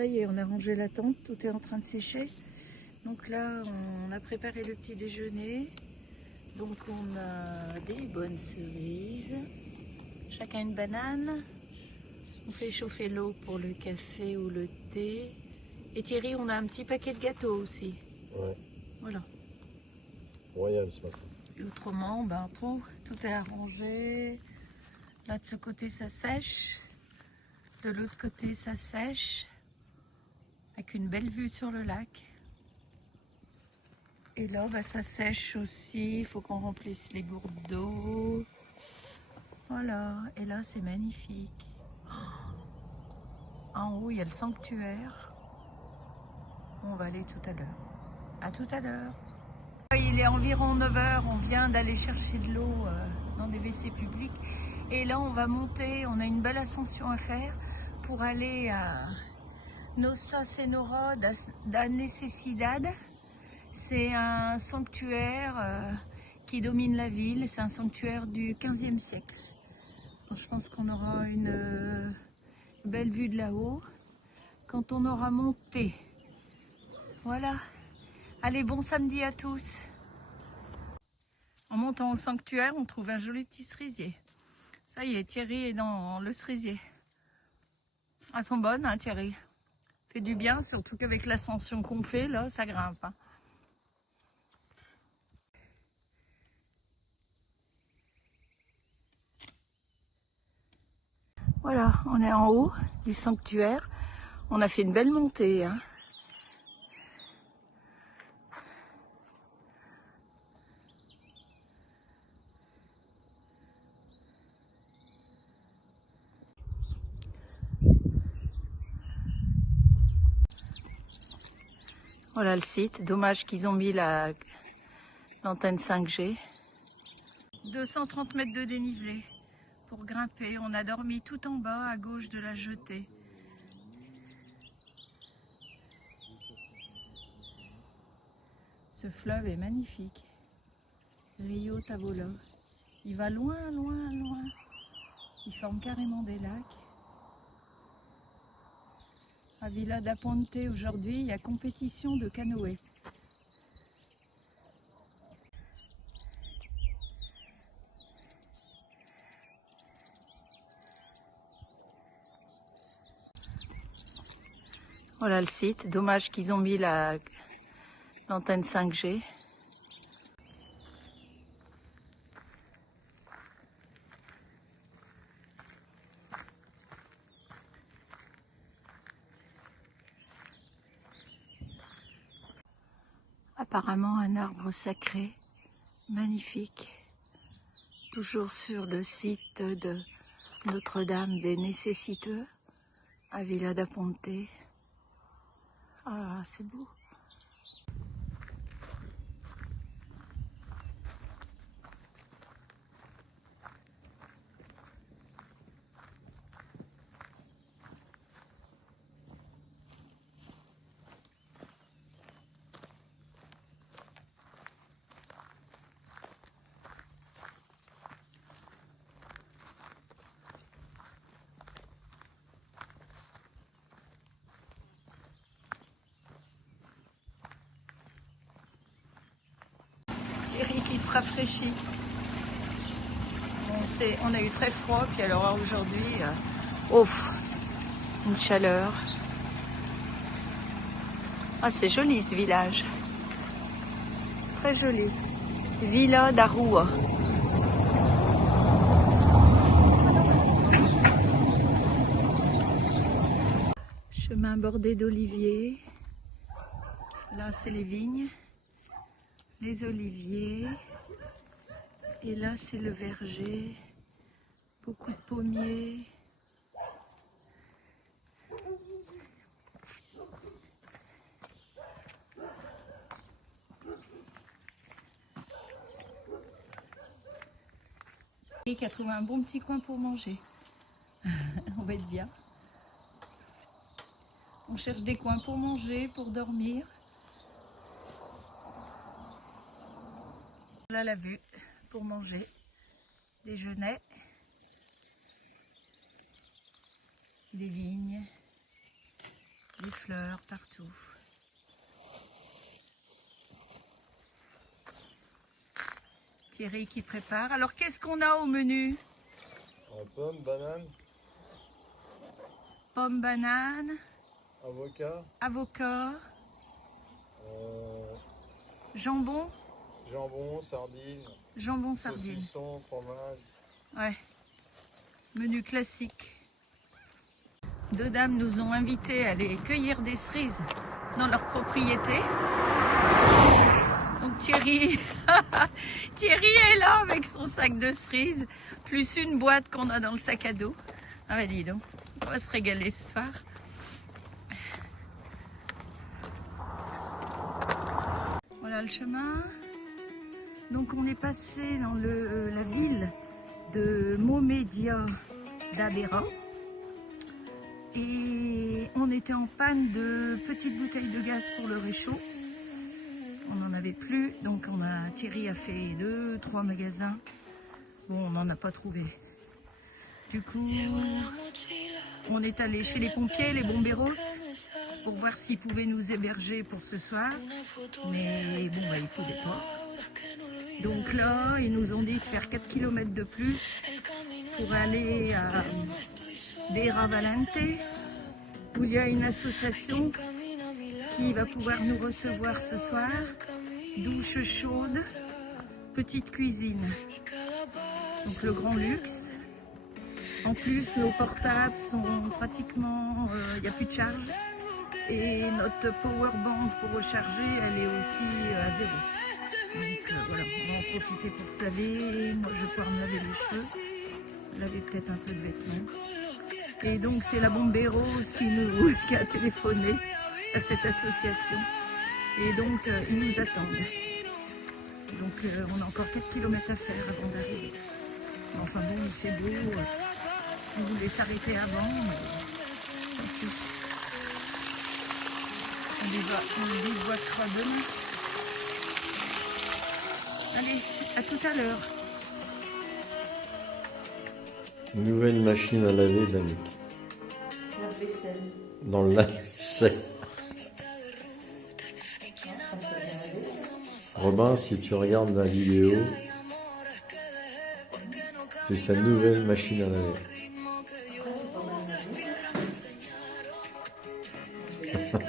Ça y est, on a rangé la tente, tout est en train de sécher. Donc là, on a préparé le petit déjeuner. Donc on a des bonnes cerises, chacun une banane. On fait chauffer l'eau pour le café ou le thé. Et Thierry, on a un petit paquet de gâteaux aussi. Ouais. Voilà. Royal ce matin. Et autrement, ben, tout est arrangé. Là, de ce côté, ça sèche. De l'autre côté, ça sèche. Avec une belle vue sur le lac. Et là, ben, ça sèche aussi. Il faut qu'on remplisse les gourdes d'eau. Voilà. Et là, c'est magnifique. En haut, il y a le sanctuaire. On va aller tout à l'heure. À tout à l'heure. Il est environ 9 h. On vient d'aller chercher de l'eau dans des WC publics. Et là, on va monter. On a une belle ascension à faire pour aller à Nossa Senhora da Necessidade. C'est un sanctuaire qui domine la ville. C'est un sanctuaire du 15e siècle. Donc, je pense qu'on aura une belle vue de là-haut quand on aura monté. Voilà. Allez, bon samedi à tous. En montant au sanctuaire, on trouve un joli petit cerisier. Ça y est, Thierry est dans le cerisier. Elles sont bonnes, hein, Thierry. Fait du bien, surtout qu'avec l'ascension qu'on fait, là, ça grimpe. Hein. Voilà, on est en haut du sanctuaire. On a fait une belle montée. Hein. Voilà le site. Dommage qu'ils ont mis l'antenne 5G. 230 mètres de dénivelé pour grimper. On a dormi tout en bas à gauche de la jetée. Ce fleuve est magnifique. Rio Tavola. Il va loin, loin, loin. Il forme carrément des lacs. À Vila da Ponte, aujourd'hui, il y a compétition de canoë. Voilà le site. Dommage qu'ils ont mis l'antenne 5G. Apparemment un arbre sacré, magnifique, toujours sur le site de Notre-Dame des Nécessiteux, à Vila da Ponte. Ah, c'est beau. Thierry qui se rafraîchit. On a eu très froid, puis alors aujourd'hui, une chaleur. Ah, c'est joli ce village. Très joli. Vila da Rua. Chemin bordé d'oliviers. Là, c'est les vignes. Les oliviers. Et là, c'est le verger. Beaucoup de pommiers. Et qui a trouvé un bon petit coin pour manger. On va être bien. On cherche des coins pour manger, pour dormir. Là, la vue pour manger. Des genêts. Des vignes. des fleurs partout. Thierry qui prépare. Alors qu'est-ce qu'on a au menu? Pomme, banane, Pomme, banane, avocat, avocat, euh, jambon, jambon, sardine, jambon, sardine. saucisson, fromage. Ouais, menu classique. Deux dames nous ont invités à aller cueillir des cerises dans leur propriété. Donc Thierry, Thierry est là avec son sac de cerises, plus une boîte qu'on a dans le sac à dos. Ah bah dis donc, on va se régaler ce soir. Voilà le chemin. Donc on est passé dans la ville de Momedia d'Abera. Et on était en panne de petites bouteilles de gaz pour le réchaud. On n'en avait plus, donc Thierry a fait 2-3 magasins. Bon, on n'en a pas trouvé. Du coup, on est allé chez les pompiers, les bomberos, pour voir s'ils pouvaient nous héberger pour ce soir. Mais bon, bah, ils ne pouvaient pas. Donc là, ils nous ont dit de faire 4 km de plus pour aller à Beira Valente, où il y a une association qui va pouvoir nous recevoir ce soir. Douche chaude, petite cuisine. Donc le grand luxe. En plus, nos portables sont pratiquement... il n'y a plus de charge. Et notre power bank pour recharger, elle est aussi à zéro. Donc voilà, on va en profiter pour se laver. Moi, je vais pouvoir me laver les cheveux. Laver peut-être un peu de vêtements. Et donc, c'est la Bomberos qui a téléphoné à cette association. Et donc, ils nous attendent. Donc, on a encore 4 km à faire avant d'arriver. Enfin bon, c'est beau. On voulait s'arrêter avant, mais tant pis. On les voit demain. Allez, à tout à l'heure. Nouvelle machine à laver d'Annick. Lave-vaisselle. Dans le lave-vaisselle. Robin, si tu regardes la vidéo, c'est sa nouvelle machine à laver. Par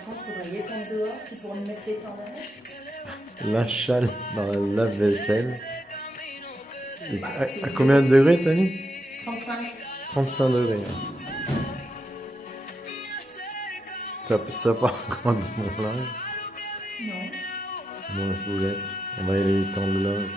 contre, il faudrait y étendre dehors, puis pour me mettre les temps là. La chale dans la lave-vaisselle. Et à combien de degrés t'as mis? 35. 35 degrés. Ça part grandi mon linge. Non. Bon, je vous laisse. On va aller étendre le linge.